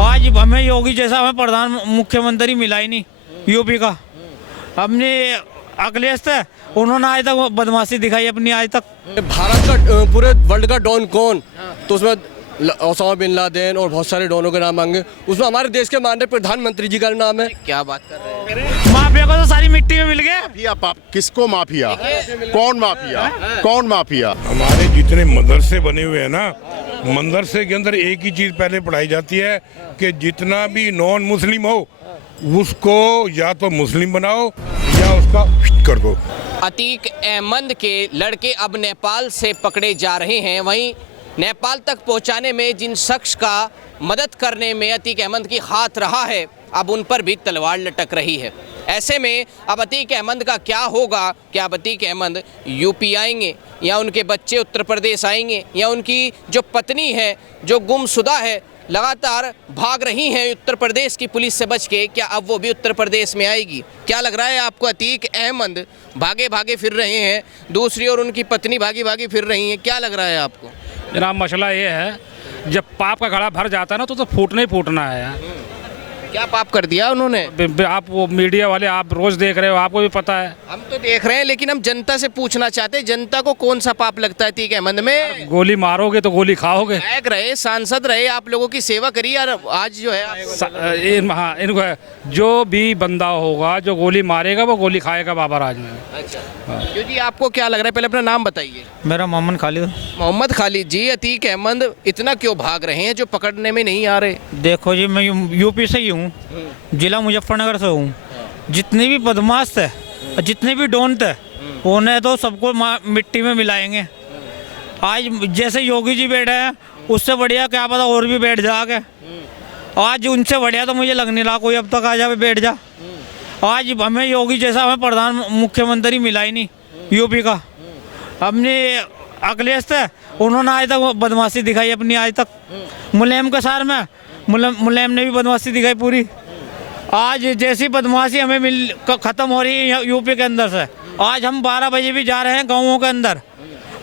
आज हमें योगी जैसा हमें प्रधान मुख्यमंत्री मिला ही नहीं यूपी का। हमने अखिलेश थे, उन्होंने आज तक बदमाशी दिखाई अपनी आज तक। भारत का पूरे वर्ल्ड का डॉन कौन, तो उसमें ओसामा बिन लादेन और बहुत सारे डॉनों के नाम मांगे, उसमें हमारे देश के माननीय प्रधानमंत्री जी का नाम है। क्या बात कर रहे हैं? माफिया को तो सारी मिट्टी में मिल गया। माफिया किसको माफिया? कौन माफिया? कौन माफिया? हमारे जितने मदरसे बने हुए हैं ना, मदरसे के अंदर एक ही चीज़ पहले पढ़ाई जाती है कि जितना भी नॉन मुस्लिम हो उसको या तो मुस्लिम बनाओ या उसका कर दो। अतीक अहमद के लड़के अब नेपाल से पकड़े जा रहे हैं। वहीं नेपाल तक पहुंचाने में जिन शख्स का मदद करने में अतीक अहमद की हाथ रहा है, अब उन पर भी तलवार लटक रही है। ऐसे में अब अतीक अहमद का क्या होगा? क्या अतीक अहमद यूपी आएंगे या उनके बच्चे उत्तर प्रदेश आएंगे या उनकी जो पत्नी है जो गुमशुदा है, लगातार भाग रही हैं उत्तर प्रदेश की पुलिस से बच के, क्या अब वो भी उत्तर प्रदेश में आएगी? क्या लग रहा है आपको? अतीक अहमद भागे भागे फिर रहे हैं, दूसरी ओर उनकी पत्नी भागी भागी फिर रही हैं, क्या लग रहा है आपको? जनाब मसला ये है, जब पाप का घड़ा भर जाता है ना तो फूटना ही फूटना है यार। क्या पाप कर दिया उन्होंने? आप वो मीडिया वाले आप रोज देख रहे हो, आपको भी पता है। हम तो देख रहे हैं, लेकिन हम जनता से पूछना चाहते हैं, जनता को कौन सा पाप लगता है अतीक अहमद में? गोली मारोगे तो गोली खाओगे। विधायक रहे, सांसद रहे, आप लोगों की सेवा करी, और आज जो है इनको जो भी बंदा होगा जो गोली मारेगा वो गोली खाएगा बाबा राज में। अच्छा क्यों जी, आपको क्या लग रहा है? पहले अपना नाम बताइए। मेरा मोहम्मद खालिद। मोहम्मद खालिद जी, अतीक अहमद इतना क्यों भाग रहे हैं जो पकड़ने में नहीं आ रहे? देखो जी, मैं यूपी से ही हूँ, जिला मुजफ्फरनगर से हूँ। जितने भी बदमाश थे, जितने भी डॉन थे, उन्हें तो सबको मिट्टी में मिलाएंगे। आज जैसे योगी जी बैठे हैं, उससे बढ़िया क्या पता और भी बैठ जाके। आज उनसे बढ़िया तो मुझे लग नहीं रहा कोई अब तक आ जाए बैठ जा। आज हमें योगी जैसा हमें प्रधान मुख्यमंत्री मिला ही नहीं यूपी का। हमने अखिलेश थे, उन्होंने आज तक बदमाशी दिखाई अपनी आज तक। मुलायम के सार में मुलायम ने भी बदमाशी दिखाई पूरी। आज जैसी बदमाशी हमें ख़त्म हो रही है यूपी के अंदर से। आज हम 12 बजे भी जा रहे हैं गाँवों के अंदर।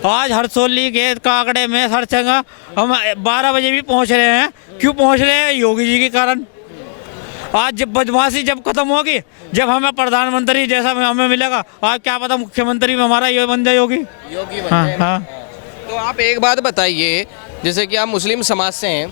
आज हरसोली के काकड़े में हर जगह हम 12 बजे भी पहुंच रहे हैं। क्यों पहुंच रहे हैं? योगी जी के कारण। आज जब बदमाशी जब खत्म होगी, जब हमें प्रधानमंत्री जैसा हमें मिलेगा, आज क्या पता मुख्यमंत्री में हमारा ये बन जाए योगी। हाँ। तो आप एक बात बताइए, जैसे कि आप मुस्लिम समाज से हैं,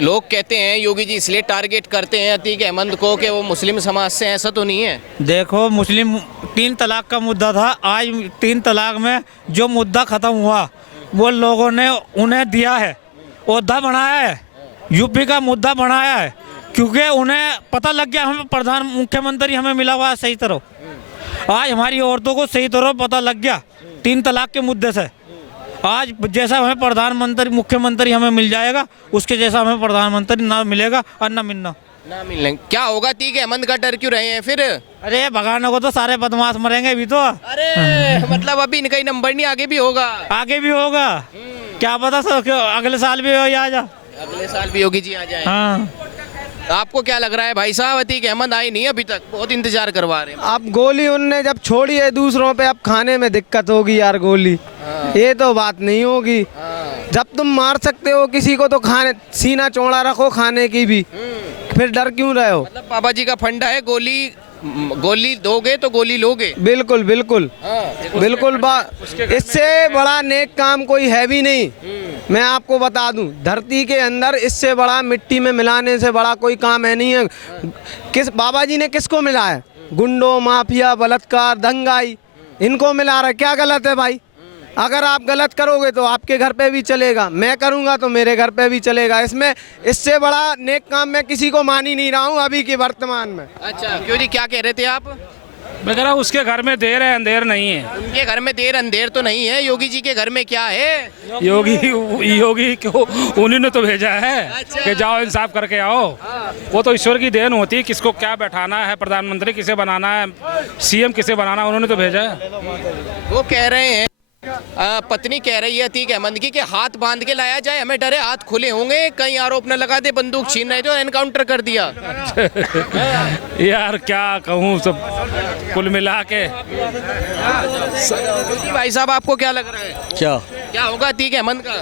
लोग कहते हैं योगी जी इसलिए टारगेट करते हैं अतीक अहमद को कि वो मुस्लिम समाज से, ऐसा तो नहीं है? देखो, मुस्लिम 3 तलाक का मुद्दा था। आज 3 तलाक में जो मुद्दा ख़त्म हुआ वो लोगों ने उन्हें दिया है, ओहदा बनाया है, यूपी का मुद्दा बनाया है, क्योंकि उन्हें पता लग गया हमें प्रधान मुख्यमंत्री हमें मिला हुआ है सही तरह। आज हमारी औरतों को सही तरह पता लग गया 3 तलाक के मुद्दे से। आज जैसा हमें प्रधानमंत्री मुख्यमंत्री हमें मिल जाएगा, उसके जैसा हमें प्रधानमंत्री ना मिलेगा और ना मिलने। क्या होगा? अतीक अहमद का डर क्यों रहे हैं फिर? अरे भगाने को तो सारे बदमाश मरेंगे अभी तो। अरे मतलब अभी इनका ही नंबर नहीं, आगे भी होगा? आगे भी होगा, क्या पता अगले साल भी हो या जा। अगले साल भी योगी जी आ जाए। हाँ। आपको क्या लग रहा है भाई साहब? अतीक अहमद आई नहीं अभी तक, बहुत इंतजार करवा रहे हैं। अब गोली उनने जब छोड़ी है दूसरों पे, अब खाने में दिक्कत होगी यार गोली। ये तो बात नहीं होगी। जब तुम मार सकते हो किसी को तो खाने सीना चौड़ा रखो खाने की भी, फिर डर क्यों रहे हो? मतलब बाबा जी का फंडा है, गोली दोगे तो गोली लोगे। बिल्कुल बिल्कुल बिल्कुल। इससे बड़ा नेक काम कोई है भी नहीं। मैं आपको बता दूं, धरती के अंदर इससे बड़ा मिट्टी में मिलाने से बड़ा कोई काम है नहीं है। किस बाबा जी ने किसको मिला है? गुंडों, माफिया, बलात्कार, दंगाई, इनको मिला रहा है। क्या गलत है भाई? अगर आप गलत करोगे तो आपके घर पे भी चलेगा, मैं करूँगा तो मेरे घर पे भी चलेगा। इसमें इससे बड़ा नेक काम मैं किसी को मान ही नहीं रहा हूँ अभी के वर्तमान में। अच्छा क्यों जी, क्या कह रहे थे आप? मैं कह रहा हूँ उसके घर में देर है, अंधेर नहीं है। उनके घर में देर अंधेर तो नहीं है, योगी जी के घर में क्या है? योगी को उन्होंने तो भेजा है कि जाओ इंसाफ करके आओ। वो तो ईश्वर की देन होती है, किसको क्या बैठाना है, प्रधानमंत्री किसे बनाना है, सीएम किसे बनाना है, उन्होंने तो भेजा है। वो कह रहे हैं, पत्नी कह रही है अतीक अहमद की कि हाथ बांध के लाया जाए, हमें डरे हाथ खुले होंगे, कहीं आरोप न लगा दे, बंदूक छीन रहे थे और एनकाउंटर कर दिया। यार क्या कहूँ, सब कुल मिला के। भाई साहब आपको क्या लग रहा है? क्या क्या होगा अतीक अहमद का?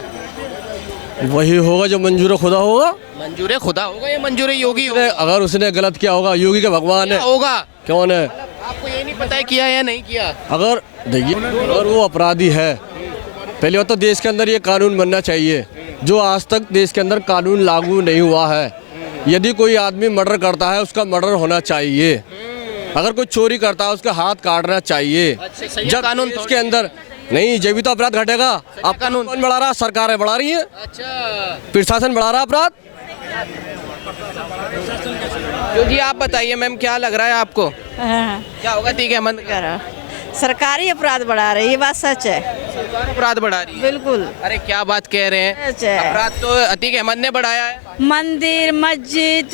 वही होगा जो मंजूर खुदा होगा। मंजूर खुदा होगा या मंजूर योगी होगा? अगर उसने गलत किया होगा, योगी के भगवान है, क्या होगा? कौन है? आपको ये नहीं पता है किया या नहीं किया? अगर देखिए, अगर वो अपराधी है, पहले बात तो देश के अंदर ये कानून बनना चाहिए जो आज तक देश के अंदर कानून लागू नहीं हुआ है। यदि कोई आदमी मर्डर करता है, उसका मर्डर होना चाहिए। अगर कोई चोरी करता है, उसका हाथ काटना चाहिए। जब कानून इसके अंदर नहीं, जब भी तो अपराध घटेगा। अब कानून कौन बढ़ा रहा? सरकार है बढ़ा रही है। अच्छा, प्रशासन बढ़ा रहा अपराध। तो जी आप बताइए मैम, क्या लग रहा है आपको, हाँ, क्या होगा अतीक अहमद? सरकारी अपराध बढ़ा रही है, ये बात सच है। सरकार अपराध बढ़ा रही है? बिल्कुल अरे क्या बात कह रहे हैं, सच है। अपराध तो अतीक अहमद ने बढ़ाया है। मंदिर, मस्जिद,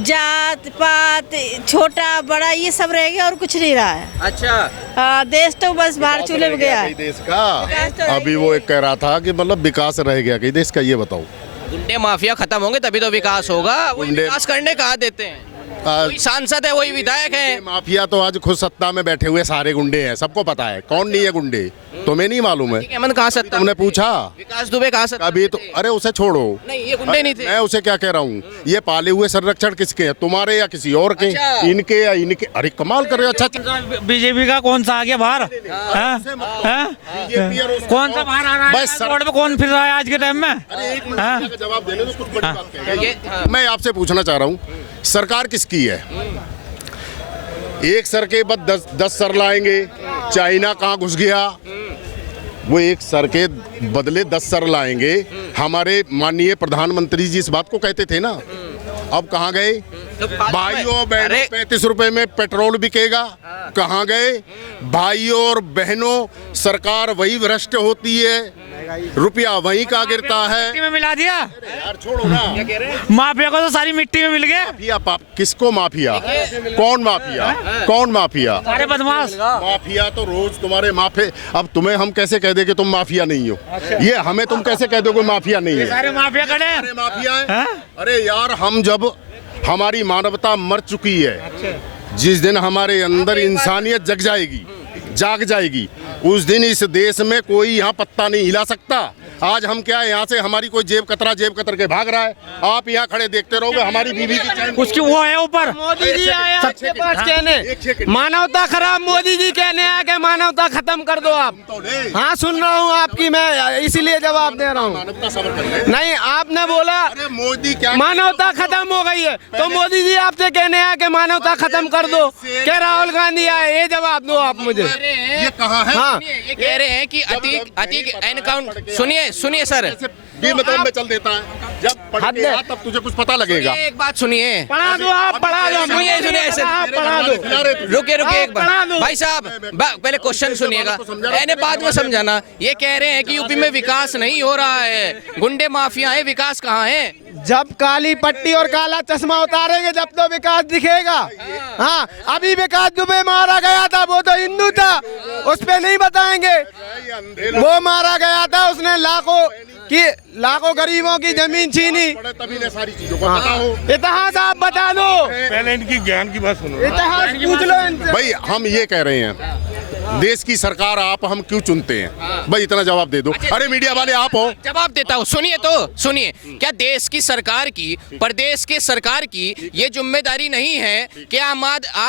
जात पात, छोटा बड़ा ये सब रह गया और कुछ नहीं रहा है। अच्छा, देश तो बस बाहर चूल्हे में गया है। देश का अभी वो एक कह रहा था कि मतलब विकास रह गया कहीं देश का, ये बताओ। गुंडे माफिया खत्म होंगे तभी तो विकास होगा। वो विकास करने कहाँ देते हैं? वही सांसद है, वही विधायक है। माफिया तो आज खुद सत्ता में बैठे हुए सारे गुंडे हैं, सबको पता है कौन नहीं है गुंडे। तुम्हें नहीं मालूम है? अतीक अहमद कहाँ सत्ता? तुमने पूछा? विकास दुबे कहाँ सत्ता? अभी तो अरे उसे छोड़ो, नहीं ये गुंडे नहीं थे। मैं उसे क्या कह रहा हूँ, ये पाले हुए संरक्षण किसके हैं, तुम्हारे या किसी और के? अच्छा। इनके या इनके? अरे कमाल कर रहे हो। अच्छा, बीजेपी का कौन सा आ गया बाहर? हाँ? कौन सा बाहर आ रहा है? बस रोड पे कौन फिर रहा है आज के टाइम में? हाँ? जवाब देने दो, कुछ बड़ी बात कह रहे हाँ। हैं। मैं आपसे पूछना चाह रहा हूँ, सरकार किसकी है? एक सर के बाद 10 सर लाएंगे। चाइना कहाँ घुस गया? वो एक सर के बदले 10 सर लाएंगे। हमारे माननीय प्रधानमंत्री जी इस बात को कहते थे ना, अब कहाँ गए? भाइयों बहनों, 35 रुपए में पेट्रोल बिकेगा, कहाँ गए? भाइयों और बहनों, सरकार वही भ्रष्ट होती है, रुपया वहीं का गिरता है। मिट्टी में मिला दिया यार छोड़ो ना, माफिया को, तो सारी मिट्टी में मिल गया। माफिया किसको माफिया? कौन माफिया? कौन माफिया? सारे बदमाश। माफिया तो रोज तुम्हारे माफे। अब तुम्हें हम कैसे कह दे कि तुम माफिया नहीं हो? ये हमें तुम कैसे कह दो कोई माफिया नहीं है? सारे माफिया खड़े हैं। अरे माफिया है? अरे यार, हम जब हमारी मानवता मर चुकी है, जिस दिन हमारे अंदर इंसानियत जाग जाएगी, उस दिन इस देश में कोई यहाँ पत्ता नहीं हिला सकता। आज हम क्या है, यहाँ से हमारी कोई जेब कतर के भाग रहा है, आप यहाँ खड़े देखते रहोगे। हमारी बीवी की चैन उसकी वो है ऊपर। मोदी जी आए आपके पास कहने, मानवता खराब। मोदी जी कहने आए कि मानवता खत्म कर दो आप। हाँ सुन रहा हूँ आपकी, मैं इसीलिए जवाब दे रहा हूँ। नहीं, आपने बोला अरे मोदी क्या मानवता खत्म हो गई है, तो मोदी जी आपसे कहने आए कि मानवता खत्म कर दो। क्या राहुल गांधी आए? ये जवाब दो आप मुझे। ये कहाँ है? हाँ, ये कह रहे हैं कि अतीक एनकाउंटर। सुनिए सर, मतलब में चल देता है। जब पढ़ के आ, तब तुझे कुछ पता लगेगा। एक बात सुनिए, पढ़ा दो आप, पढ़ा दो। सुनिए सर, पढ़ा दो। रुकिए एक बार भाई साहब, पहले क्वेश्चन सुनिएगा, मैंने बाद में समझाना। ये कह रहे हैं कि यूपी में विकास नहीं हो रहा है, गुंडे माफिया है, विकास कहाँ है? जब काली पट्टी और काला चश्मा उतारेंगे जब तो विकास दिखेगा। हाँ, अभी विकास दुबे मारा गया था, वो तो हिंदू था, उस पे नहीं बताएंगे। वो मारा गया था, उसने लाखों गरीबों की जमीन छीनी। तभी ने सारी चीजों को पता हो। इतिहास आप बता दो, पहले इनकी ज्ञान की बात सुनो। इतिहास पूछ लो इनसे। भाई हम ये कह रहे हैं, देश की सरकार आप हम क्यों चुनते हैं? भाई इतना जवाब दे दो। अरे मीडिया वाले आप हो। जवाब देता हूँ, सुनिए। क्या देश की सरकार की, प्रदेश के सरकार की ये जिम्मेदारी नहीं है कि आम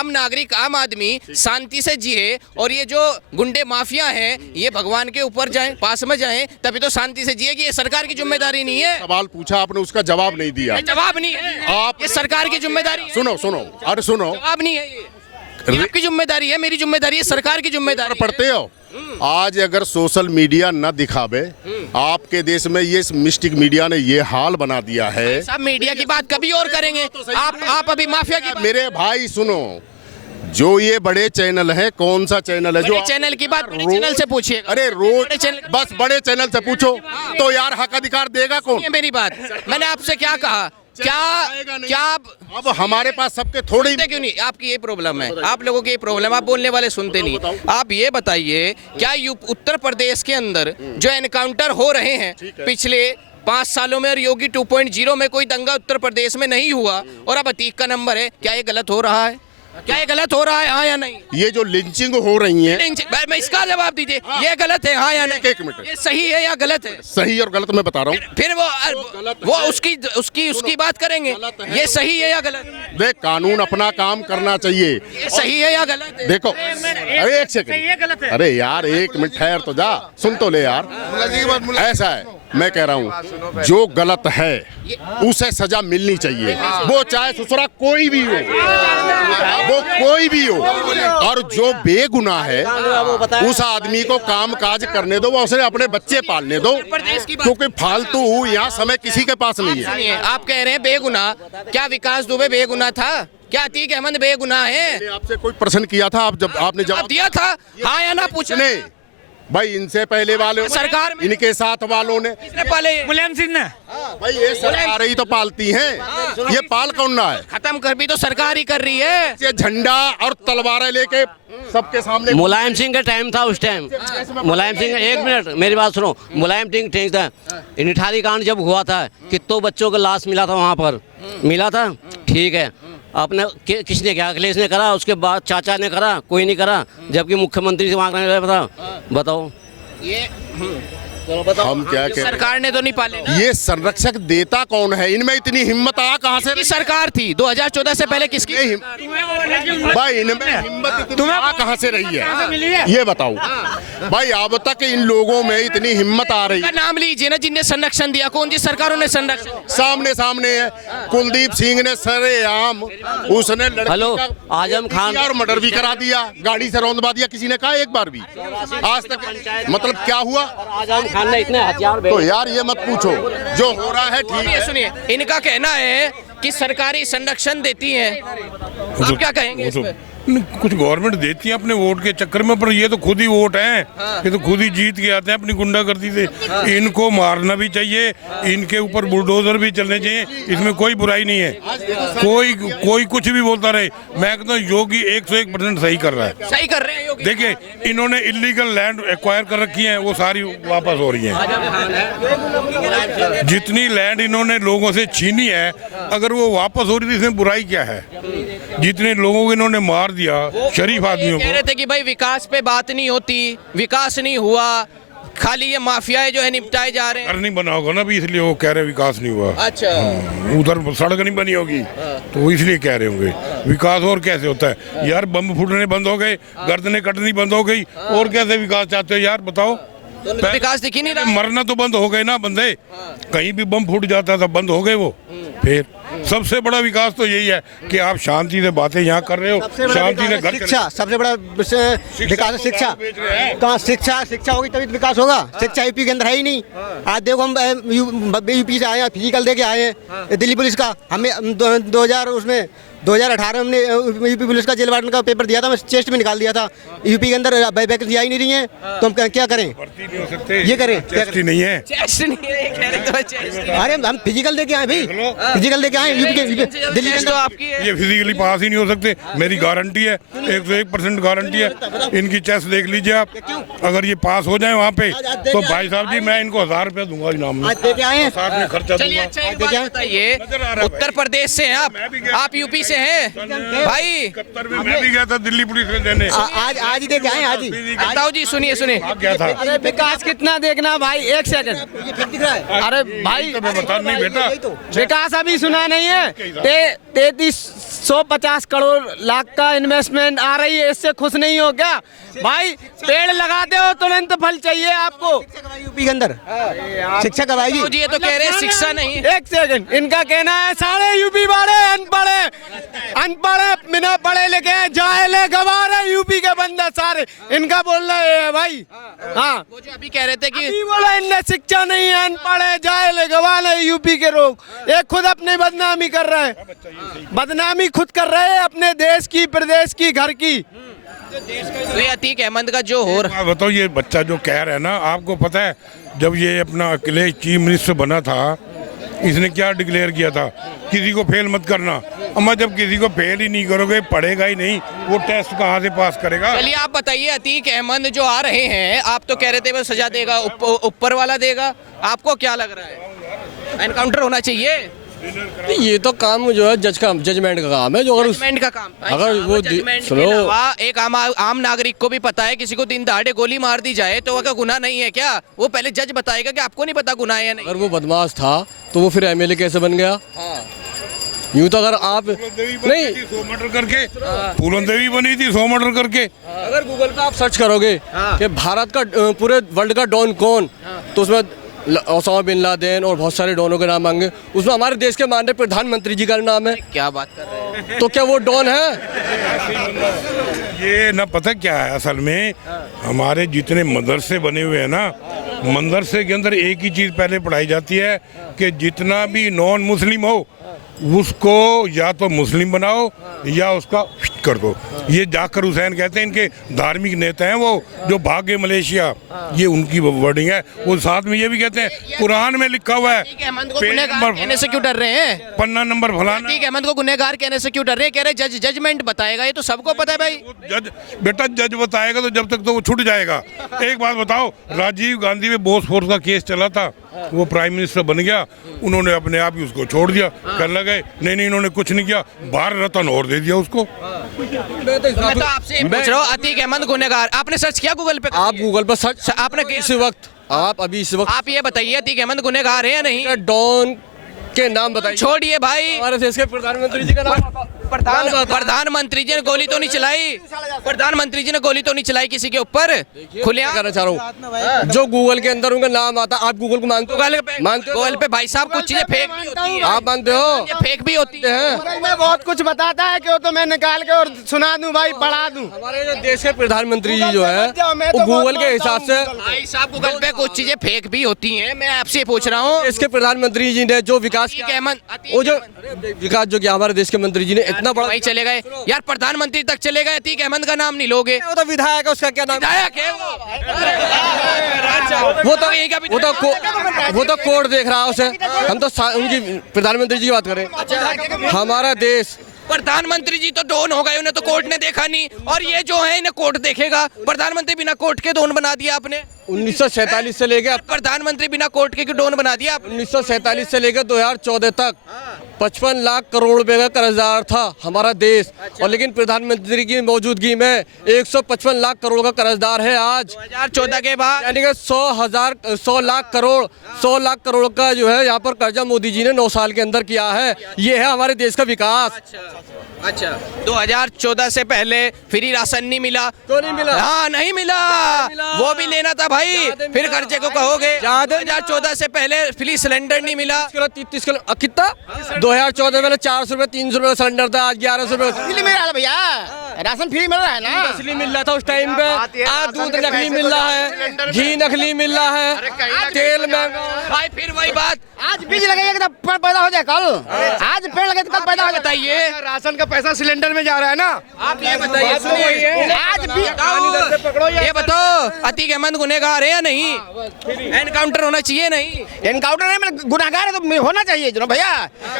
नागरिक, आम आदमी शांति से जिए, और ये जो गुंडे माफिया हैं ये भगवान के ऊपर जाएं, पास में जाएं, तभी तो शांति से जिएगी? ये सरकार की जिम्मेदारी नहीं है? सवाल पूछा आपने, उसका जवाब नहीं दिया। जवाब नहीं है, आप ये सरकार की जिम्मेदारी है। सुनो, अरे सुनो, जवाब नहीं है। ये आपकी जिम्मेदारी है, मेरी जिम्मेदारी है, सरकार की जिम्मेदारी है। पढ़ते हो? आज अगर सोशल मीडिया न दिखावे, आपके देश में ये मिस्टिक मीडिया ने ये हाल बना दिया है। सब मीडिया की बात कभी और करेंगे, आप अभी माफिया की मेरे भाई सुनो, जो ये बड़े चैनल है, कौन सा चैनल है जो चैनल की बात बड़े चैनल से पूछिए। अरे रोज बस बड़े चैनल से पूछो तो यार हक अधिकार देगा कौन? ये मेरी बात, मैंने आपसे क्या कहा? क्या अब हमारे पास सबके थोड़े ही क्यों नहीं? आपकी ये प्रॉब्लम है, आप लोगों की ये प्रॉब्लम, आप बोलने वाले सुनते नहीं। आप ये बताइए, क्या उत्तर प्रदेश के अंदर जो एनकाउंटर हो रहे हैं पिछले 5 सालों में, और योगी 2.0 में कोई दंगा उत्तर प्रदेश में नहीं हुआ, और अब अतीक का नंबर है, क्या ये गलत हो रहा है? क्या ये गलत हो रहा है, हाँ या नहीं? ये जो लिंचिंग हो रही है, मैं इसका जवाब दीजिए, ये गलत है हाँ या नहीं? एक मिनट, ये सही है या गलत है? सही और गलत मैं बता रहा हूँ। फिर वो उसकी बात करेंगे, ये सही है या गलत? देख, कानून अपना काम करना चाहिए। ये सही है या गलत है? देखो, अरे एक सेकंड, अरे यार एक मिनट ठहर तो जा, सुन तो ले यार। ऐसा है, मैं कह रहा हूँ जो गलत है उसे सजा मिलनी चाहिए, वो चाहे ससुरा कोई भी हो, वो कोई भी हो। और जो बेगुनाह है उस आदमी को काम काज करने दो, वो उसे अपने बच्चे पालने दो, क्योंकि फालतू यहाँ समय किसी के पास नहीं है। सुनिए, आप कह रहे हैं बेगुनाह, क्या विकास दुबे बेगुनाह था? क्या अतीक अहमद बेगुनाह है? मैंने आपसे कोई प्रश्न किया था, आप जब आपने जवाब दिया था हाँ या ना पूछा? नहीं भाई, इनसे पहले वाले सरकार में इनके साथ वालों ने, किसने पाले? मुलायम सिंह ने। भाई ये सरकार ही तो पालती हैं, ये पाल कौन रहा है? खत्म कर भी तो सरकार ही कर रही है। ये झंडा और तलवारें लेके सबके सामने। मुलायम सिंह का टाइम था उस टाइम, मुलायम सिंह, एक मिनट मेरी बात सुनो, मुलायम सिंह ठीक था। निठारी कांड जब हुआ था, कितनों बच्चों का लाश मिला था वहाँ पर, मिला था, ठीक है। आपने किसने किया? अखिलेश ने करा, उसके बाद चाचा ने करा, कोई नहीं करा, जबकि मुख्यमंत्री से मांगने लगा। बताओ ये हम क्या कह, सरकार ने तो नहीं पाले ना। ये संरक्षक देता कौन है? इनमें इतनी हिम्मत आ कहाँ से? किसकी सरकार थी 2014 से पहले? किसकी? भाई इनमें हिम्मत इतनी आ कहाँ से रही है, ये बताओ भाई। अब तक इन लोगों में इतनी हिम्मत आ रही है, नाम लीजिए ना जिनने संरक्षण दिया, कौन सी सरकारों ने संरक्षण? सामने सामने है। कुलदीप सिंह ने सरेआम, उसने हेलो, आजम खान और मर्डर भी करा दिया, गाड़ी से रौंदवा दिया, किसी ने कहा एक बार भी आज तक? मतलब क्या हुआ? आजम खान ने इतने हथियार तो यार ये मत पूछो, जो हो रहा है ठीक है। सुनिए, इनका कहना है कि सरकारी संरक्षण देती है, आप क्या कहेंगे इस पे? कुछ गवर्नमेंट देती है अपने वोट के चक्कर में, पर ये तो खुद ही वोट हैं, ये तो खुद ही जीत के आते हैं अपनी गुंडागर्दी से। इनको मारना भी चाहिए, इनके ऊपर बुलडोजर भी चलने चाहिए, इसमें कोई बुराई नहीं है। कोई कुछ भी बोलता रहे, मैं कहता हूँ योगी 101% सही कर रहा है। सही कर रहे हैं योगी। देखिए, इन्होंने इलीगल लैंड एक्वायर कर रखी है, वो सारी वापस हो रही है। जितनी लैंड इन्होंने लोगों से छीनी है, अगर वो वापस हो रही थी, इसमें बुराई क्या है? जितने लोगों को इन्होंने मार दिया, शरीफ आदमियों को। कह रहे थे कि भाई विकास पे बात नहीं होती, विकास नहीं हुआ, खाली ये माफियाए जो है निपटाए जा रहे हैं। घर नहीं बना होगा ना, भी इसलिए वो कह रहे विकास नहीं हुआ। अच्छा, उधर सड़क नहीं बनी होगी तो वो इसलिए कह रहे होंगे। विकास और कैसे होता है यार? बम फूटने बंद हो गए, गर्दनें कटनी बंद हो गई, और कैसे विकास चाहते हो यार? बताओ, तो विकास दिख ही नहीं रहा। मरना तो बंद हो गए ना बंदे, कहीं भी बम फूट जाता था, बंद हो गए वो। फिर सबसे बड़ा विकास तो यही है कि आप शांति से बातें यहाँ कर रहे हो, शांति से घर। शिक्षा सबसे बड़ा विकास है, शिक्षा। कहाँ शिक्षा होगी तभी तो विकास होगा। शिक्षा यूपी के अंदर है ही नहीं। आज देखो, हम यूपी से आए हैं, फिजिकल दे के आए हैं दिल्ली पुलिस का। हमें 2018 में हमने यूपी पुलिस का जेल वार्डन का पेपर दिया था, मैं चेस्ट में निकाल दिया था। यूपी के अंदर वैकेंसी आई नहीं रही है, तो हम क्या करें? ये करें, चेस्ट नहीं है। अरे हम फिजिकल दे के आए भाई, फिजिकल दे के आए यूपी के, दिल्ली के अंदर। आपकी ये फिजिकली पास ही नहीं हो सकते, मेरी गारंटी है, 101% गारंटी है। इनकी चेस्ट देख लीजिए आप, अगर ये पास हो जाए वहाँ पे, तो भाई साहब जी मैं इनको 1000 रुपया दूंगा इनाम में, साथ में खर्चा दूंगा। बताइए, उत्तर प्रदेश से हैं आप यूपी से हैं भाई? 71 में मैं भी गया था दिल्ली पुलिस में देने। आज ही देखे आए, आज ही। बताओ जी, सुनिए क्या था? अरे विकास कितना देखना भाई, एक सेकंड। अरे भाई तो मैं बता नहीं बेटा, विकास अभी सुना नहीं है। 3350 करोड़ लाख का इन्वेस्टमेंट आ रही है, इससे खुश नहीं हो क्या भाई? पेड़ लगाते हो तुरंत फल चाहिए आपको। यूपी के अंदर शिक्षा करवाएगी जी, ये तो कह रहे हैं शिक्षा नहीं। एक सेकंड, इनका कहना है सारे यूपी वाले अनपढ़ बिना पढ़े लिखे जाहले गवार है यूपी के बंदे सारे, इनका बोलना है भाई। हाँ, वो जो अभी कह रहे थे कि बोला इनने शिक्षा नहीं है, अनपढ़ है, जाहले गवार है यूपी के लोग। ये खुद अपनी बदनामी कर रहे हैं, बदनामी खुद कर रहे हैं अपने देश की, प्रदेश की, घर की। तो ये अतीक अहमद का जो हो रहा, बताओ, ये बच्चा जो कह रहा है ना, आपको पता है जब ये अपना अखिलेश चीफ मिनिस्टर बना था, इसने क्या डिक्लेयर किया था? किसी को फेल मत करना। अम्मा, जब किसी को फेल ही नहीं करोगे, पढ़ेगा ही नहीं, वो टेस्ट कहाँ से पास करेगा? चलिए आप बताइए, अतीक अहमद जो आ रहे हैं, आप तो कह रहे थे वो सजा देगा, ऊपर वाला देगा, आपको क्या लग रहा है? एनकाउंटर होना चाहिए? ये तो काम जो है जजमेंट का काम है, जो अगर जजमेंट का काम अगर वो जजमेंट के सुनो, अलावा एक आम नागरिक को भी पता है, किसी को दिन दहाड़े गोली मार दी जाए तो वह गुनाह नहीं है क्या? वो पहले जज बताएगा कि आपको नहीं पता गुनाह है या नहीं। अगर वो बदमाश था तो वो फिर एमएलए कैसे बन गया? यूं तो अगर आप नहीं 100 मर्डर करके, फूलन देवी बनी थी 100 मर्डर करके। अगर गूगल पे आप सर्च करोगे कि भारत का पूरे वर्ल्ड का डॉन कौन, तो उसमें ओसामा बिन लादेन और बहुत सारे डॉनों के नाम आएंगे। उसमें हमारे देश के माननीय प्रधानमंत्री जी का नाम है। क्या बात कर रहे हैं? तो क्या वो डॉन है? ये ना पता क्या है, असल में हमारे जितने मदरसे बने हुए हैं ना, मदरसे के अंदर एक ही चीज़ पहले पढ़ाई जाती है कि जितना भी नॉन मुस्लिम हो उसको या तो मुस्लिम बनाओ या उसका कर दो। ये जाकिर हुसैन कहते हैं, इनके धार्मिक नेता हैं वो, जो भाग गए मलेशिया, ये उनकी वर्डिंग है। वो साथ में ये भी कहते हैं कुरान में लिखा हुआ है, अहमद को गुनहगार कहने से क्यों डर रहे हैं? पन्ना नंबर फलाना। ठीक है, अहमद को गुनहगार कहने से क्यों डर रहे हैं? कह रहे जजमेंट बताएगा, ये तो सबको पता है भाई। जज बेटा जज बताएगा तो जब तक तो वो छूट जाएगा। एक बात बताओ, राजीव गांधी में बोसफोर्स का केस चला था, वो प्राइम मिनिस्टर बन गया, उन्होंने अपने आप ही उसको छोड़ दिया। कहने लगे नहीं इन्होंने कुछ नहीं किया, भारत रत्न और दे दिया उसको। मैं तो आपसे पूछ रहा हूँ, अतीक अहमद गुनहगार, आपने सर्च किया गूगल पे? आप गूगल पर सर्च आपने इस वक्त, आप अभी इस वक्त आप ये बताइए अतीक अहमद गुनहगार है या नहीं? डॉन के नाम बताइए। छोड़िए भाई, हमारे देश के प्रधानमंत्री जी का नाम। प्रधानमंत्री जी ने गोली तो नहीं चलाई, प्रधानमंत्री जी ने गोली तो नहीं चलाई किसी के ऊपर खुलेआम। करना चाह रहा हूँ, जो गूगल के अंदर उनका नाम आता, आप गूगल को मानते हो? गूगल पे भाई साहब कुछ चीजें फेक भी होती हैं। आप मानते हो? ये फेक भी होती है। मैं बहुत कुछ बताता है कि वो तो मैं निकाल के और सुना दूं भाई, पढ़ा दूं। हमारे जो देश के प्रधानमंत्री जी जो है वो गूगल के हिसाब से, भाई साहब गूगल पे कुछ चीजें फेक भी होती हैं। मैं आपसे पूछ रहा हूँ, इसके प्रधानमंत्री जी ने जो विकास किया, वो जो विकास जो किया हमारे देश के मंत्री जी ने, इतना बड़ा भाई चले गए यार, प्रधानमंत्री तक चले गए, अतीक अहमद का नाम नहीं लोगे? वो तो विधायक है, उसका क्या नाम? विधायक है वो तो कोर्ट देख रहा है उसे। हम तो उनकी प्रधानमंत्री जी की बात करें। हमारा देश प्रधानमंत्री जी तो डॉन हो गए, उन्हें तो कोर्ट ने देखा नहीं, और ये जो है इन्हें कोर्ट देखेगा। प्रधानमंत्री बिना कोर्ट के डॉन बना दिया आपने। 1947 से लेकर प्रधानमंत्री बिना कोर्ट के डॉन बना दिया आपने। 1947 से लेकर 2014 तक 55 लाख करोड़ रुपए का कर्जदार था हमारा देश। और लेकिन प्रधानमंत्री की मौजूदगी में 155 लाख करोड़ का कर्जदार है आज 2014 के बाद। यानी कि 100 लाख करोड़ का जो है यहाँ पर कर्जा मोदी जी ने 9 साल के अंदर किया है। ये है हमारे देश का विकास। अच्छा 2014 से पहले फ्री राशन नहीं मिला? तो नहीं मिला। हाँ नहीं मिला, वो भी लेना था भाई, फिर खर्चे को कहोगे। 2014 से पहले फ्री सिलेंडर नहीं मिला। 33 किलो कितना 2014 में 400 रुपए 300 रुपए सिलेंडर था, आज 1100 रुपए मिल रहा है भैया, राशन फ्री मिल रहा है ना? असली मिल रहा था उस टाइम पे। आज दूध नकली मिल रहा है, घी नकली मिल रहा है, तेल महंगा। भाई फिर वही बात, आज बीज लगेगा तो पेड़ पैदा हो जाए कल, आज पेड़ लगे तो कल पैदा हो जाए। बताइए राशन का पैसा सिलेंडर में जा रहा है ना? आप ये बताइए, सुनिए, आज भी ये बताओ अतीक अहमद गुनहगार है या नहीं? एनकाउंटर होना चाहिए नहीं? एनकाउंटर नहीं, गुनाहगार है तो होना चाहिए जो भैया,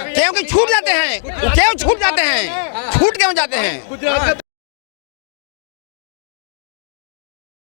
क्योंकि छूट जाते हैं, क्यों छूट जाते हैं, छूट क्यों जाते हैं?